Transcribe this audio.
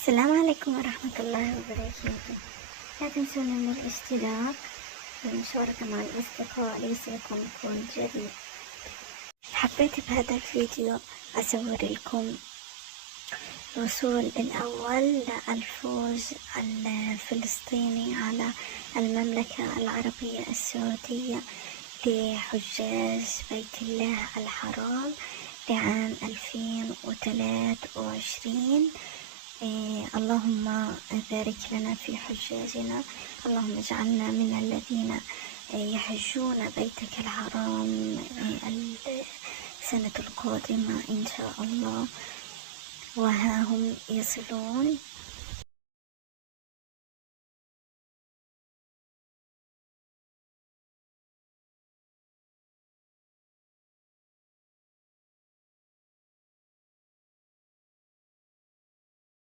السلام عليكم ورحمة الله وبركاته. لا تنسون من الاشتراك والمشاركة مع الأصدقاء ليصلكم كل جديد. حبيت بهذا الفيديو أصور لكم الوصول الأول للفوز الفلسطيني على المملكة العربية السعودية لحجاج بيت الله الحرام لعام 2023. اللهم بارك لنا في حجاجنا، اللهم اجعلنا من الذين يحجون بيتك الحرام السنة القادمة إن شاء الله. وها هم يصلون